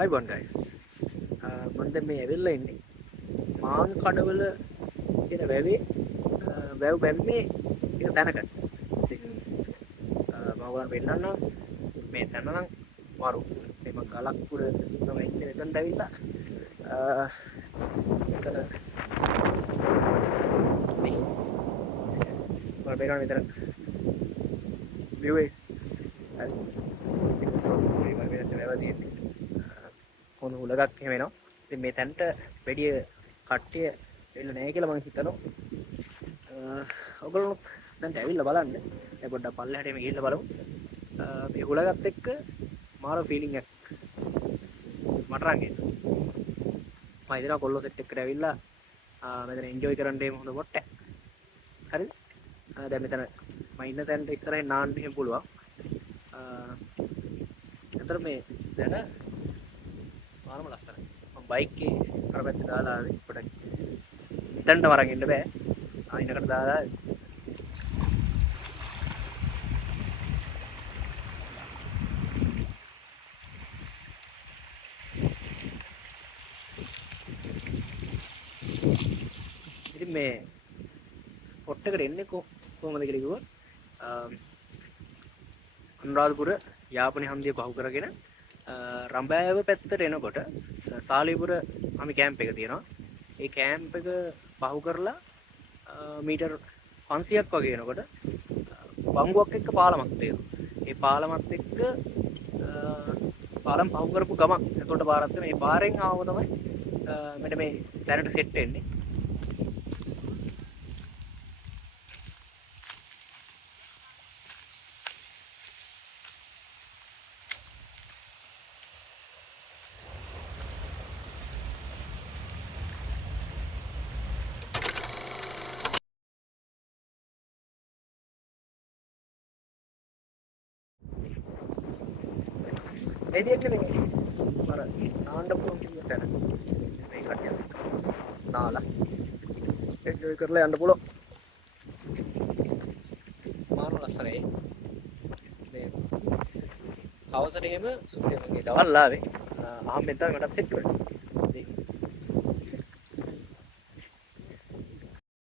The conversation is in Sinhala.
අයිබෝන් ගයිස් මම දැන් මේ ඇවිල්ලා ඉන්නේ මාන් කඩවල කියන වැවේ වැව් බැම්මේ එක තැනක. ඉතින් මම ඔයාලට පෙන්නන්නම් මේ තැන නම් මාරු. මේ මම ගලක් උඩ තමයි ඉන්නේ මෙතනට ඇවිල්ලා. මෙතන මේ මම බේරන විතර view එක හරි මේ වෙනස වැව තියෙන්නේ. කොන උලගක් එහෙම එනවා. ඉතින් මේ තැනට වැඩි කට්ටිය එන්න නැහැ කියලා මම හිතනවා. ඔයගොල්ලෝ දැන් ඇවිල්ලා බලන්න. ඒ පොඩ්ඩක් පල්ලෙහාට එමු ගිහිල්ලා බලමු. මේ උලගත් එක්ක මාර ෆීලිං එකක් මට රංගෙන්න. මම හිතනවා කොල්ලෝ සෙට් එකකට ඇවිල්ලා මෙතන එන්ජොයි කරන්න එමු හොඳ පොට්ටක්. හරිද? දැන් මෙතන මම ඉන්න තැනට ඉස්සරහින් නාන්න එහෙම පුළුවන්. අතර මේ දැන මාරම ලස්සනයි. මම බයික් එකේ අර පැත්තේ දාලා ආවේ පොඩක්. එතනට වරන් ඉන්න බෑ. ආයිනකට දාලා ඉතින් මේ පොට් එකට එන්නේ කොහොමද කියලා කිව්වොත් අනුරාධපුර යාපනයේ හන්දිය පහු කරගෙන රඹෑව පැත්තට එනකොට සාලිපුර අපි කැම්ප් එක තියෙනවා. ඒ කැම්ප් එක පහු කරලා මීටර් 500ක් වගේ එනකොට බංගුවක් එක්ක පාලමක් තියෙනවා. ඒ පාලමත් එක්ක පාලම් පහු කරපු ගමක්. එතකොට පාරක් තියෙනවා. මේ පාරෙන් ආවම තමයි මෙන්න මේ දැනට සෙට් වෙන්නේ. එදිට මේ අර නාන්න පුළුවන් කියන තැන මේ කට්ටියක් නාලා එන්ජොයි කරලා යන්න පුළුවන්. මාරු ලස්සනයි. මේ හවසට එහෙම සුපිරි වගේ දවල් ආවේ. මෙතන මටත් සෙට් වෙනවා.